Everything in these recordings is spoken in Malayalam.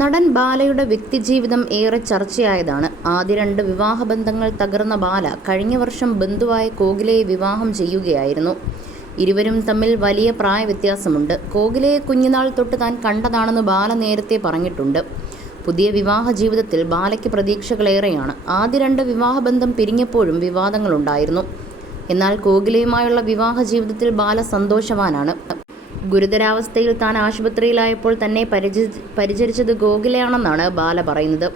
നടൻ ബാലയുടെ വ്യക്തിജീവിതം ഏറെ ചർച്ചയായതാണ്. ആദ്യ രണ്ട് വിവാഹബന്ധങ്ങൾ തകർന്ന ബാല കഴിഞ്ഞ വർഷം ബന്ധുവായ കോകിലയെ വിവാഹം ചെയ്യുകയായിരുന്നു. ഇരുവരും തമ്മിൽ വലിയ പ്രായവ്യത്യാസമുണ്ട്. കോകിലയെ കുഞ്ഞുനാൾ തൊട്ട് താൻ കണ്ടതാണെന്ന് ബാല നേരത്തെ പറഞ്ഞിട്ടുണ്ട്. പുതിയ വിവാഹ ജീവിതത്തിൽ ബാലയ്ക്ക് പ്രതീക്ഷകളേറെയാണ്. ആദ്യ രണ്ട് വിവാഹബന്ധം പിരിഞ്ഞപ്പോഴും വിവാദങ്ങളുണ്ടായിരുന്നു. എന്നാൽ കോകിലയുമായുള്ള വിവാഹ ജീവിതത്തിൽ ബാല സന്തോഷവാനാണ്. ഗുരുതരാവസ്ഥയിൽ താൻ ആശുപത്രിയിലായപ്പോൾ തന്നെ പരിച പരിചരിച്ചത് ഗോകുലയാണെന്നാണ് ബാല പറയുന്നത്.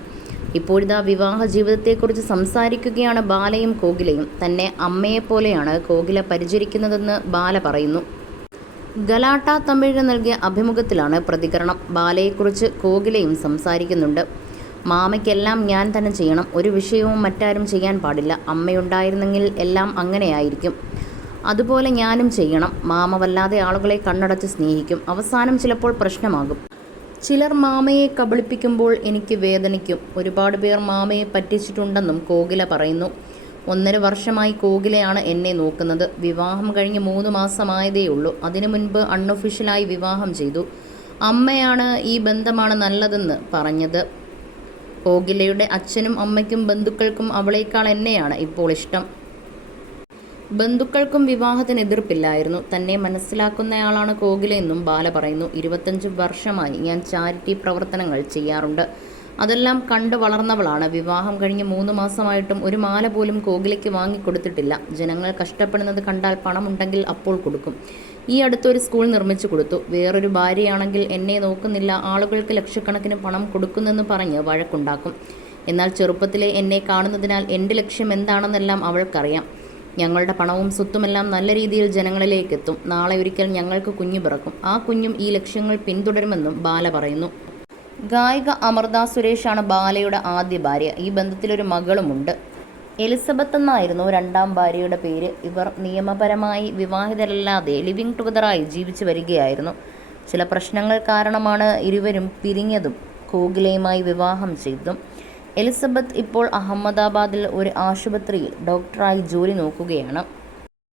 ഇപ്പോഴിതാ വിവാഹ ജീവിതത്തെക്കുറിച്ച് സംസാരിക്കുകയാണ് ബാലയും കോകിലയും തന്നെ അമ്മയെപ്പോലെയാണ് കോകില പരിചരിക്കുന്നതെന്ന് ബാല പറയുന്നു. ഗലാട്ട തമിഴിന് നൽകിയ അഭിമുഖത്തിലാണ് പ്രതികരണം. ബാലയെക്കുറിച്ച് കോകിലയും സംസാരിക്കുന്നുണ്ട്. മാമയ്ക്കെല്ലാം ഞാൻ തന്നെ ചെയ്യണം. ഒരു വിഷയവും മറ്റാരും ചെയ്യാൻ പാടില്ല. അമ്മയുണ്ടായിരുന്നെങ്കിൽ എല്ലാം അങ്ങനെയായിരിക്കും. അതുപോലെ ഞാനും ചെയ്യണം. മാമ വല്ലാതെ ആളുകളെ കണ്ണടച്ച് സ്നേഹിക്കും. അവസാനം ചിലപ്പോൾ പ്രശ്നമാകും. ചിലർ മാമയെ കബളിപ്പിക്കുമ്പോൾ എനിക്ക് വേദനിക്കും. ഒരുപാട് പേർ മാമയെ പറ്റിച്ചിട്ടുണ്ടെന്നും കോകില പറയുന്നു. ഒന്നര വർഷമായി കോകിലയാണ് എന്നെ നോക്കുന്നത്. വിവാഹം കഴിഞ്ഞ് മൂന്ന് മാസമായതേ ഉള്ളൂ. അതിനു മുൻപ് അൺഒഫീഷ്യലായി വിവാഹം ചെയ്തു. അമ്മയാണ് ഈ ബന്ധമാണ് നല്ലതെന്ന് പറഞ്ഞത്. കോകിലയുടെ അച്ഛനും അമ്മയ്ക്കും ബന്ധുക്കൾക്കും അവളേക്കാൾ എന്നെയാണ് ഇപ്പോൾ ഇഷ്ടം. ബന്ധുക്കൾക്കും വിവാഹത്തിന് എതിർപ്പില്ലായിരുന്നു. തന്നെ മനസ്സിലാക്കുന്നയാളാണ് കോകിലയെന്നും ബാല പറയുന്നു. ഇരുപത്തഞ്ച് വർഷമായി ഞാൻ ചാരിറ്റി പ്രവർത്തനങ്ങൾ ചെയ്യാറുണ്ട്. അതെല്ലാം കണ്ട് വളർന്നവളാണ്. വിവാഹം കഴിഞ്ഞ് മൂന്ന് മാസമായിട്ടും ഒരു മാല പോലും കോകിലയ്ക്ക് വാങ്ങിക്കൊടുത്തിട്ടില്ല. ജനങ്ങൾ കഷ്ടപ്പെടുന്നത് കണ്ടാൽ പണമുണ്ടെങ്കിൽ അപ്പോൾ കൊടുക്കും. ഈ അടുത്തൊരു സ്കൂൾ നിർമ്മിച്ചു കൊടുത്തു. വേറൊരു ഭാര്യയാണെങ്കിൽ എന്നെ നോക്കുന്നില്ല. ആളുകൾക്ക് ലക്ഷക്കണക്കിന് പണം കൊടുക്കുന്നെന്ന് പറഞ്ഞ് വഴക്കുണ്ടാക്കും. എന്നാൽ ചെറുപ്പത്തിലെ എന്നെ കാണുന്നതിനാൽ എന്റെ ലക്ഷ്യം എന്താണെന്നെല്ലാം അവൾക്കറിയാം. ഞങ്ങളുടെ പണവും സ്വത്തുമെല്ലാം നല്ല രീതിയിൽ ജനങ്ങളിലേക്ക് എത്തും നാളെ ഒരിക്കൽ ഞങ്ങൾക്ക് കുഞ്ഞു പിറക്കും. ആ കുഞ്ഞും ഈ ലക്ഷ്യങ്ങൾ പിന്തുടരുമെന്നും ബാല പറയുന്നു. ഗായിക അമൃത സുരേഷാണ് ബാലയുടെ ആദ്യ ഭാര്യ. ഈ ബന്ധത്തിലൊരു മകളുമുണ്ട്. എലിസബത്ത് എന്നായിരുന്നു രണ്ടാം ഭാര്യയുടെ പേര്. ഇവർ നിയമപരമായി വിവാഹിതരല്ലാതെ ലിവിങ് ടുഗദറായി ജീവിച്ചു വരികയായിരുന്നു. ചില പ്രശ്നങ്ങൾ കാരണമാണ് ഇരുവരും പിരിഞ്ഞതും കോകിലയുമായി വിവാഹം ചെയ്തതും എലിസബത്ത് ഇപ്പോൾ അഹമ്മദാബാദിൽ ഒരു ആശുപത്രിയിൽ ഡോക്ടറായി ജോലി നോക്കുകയാണ്.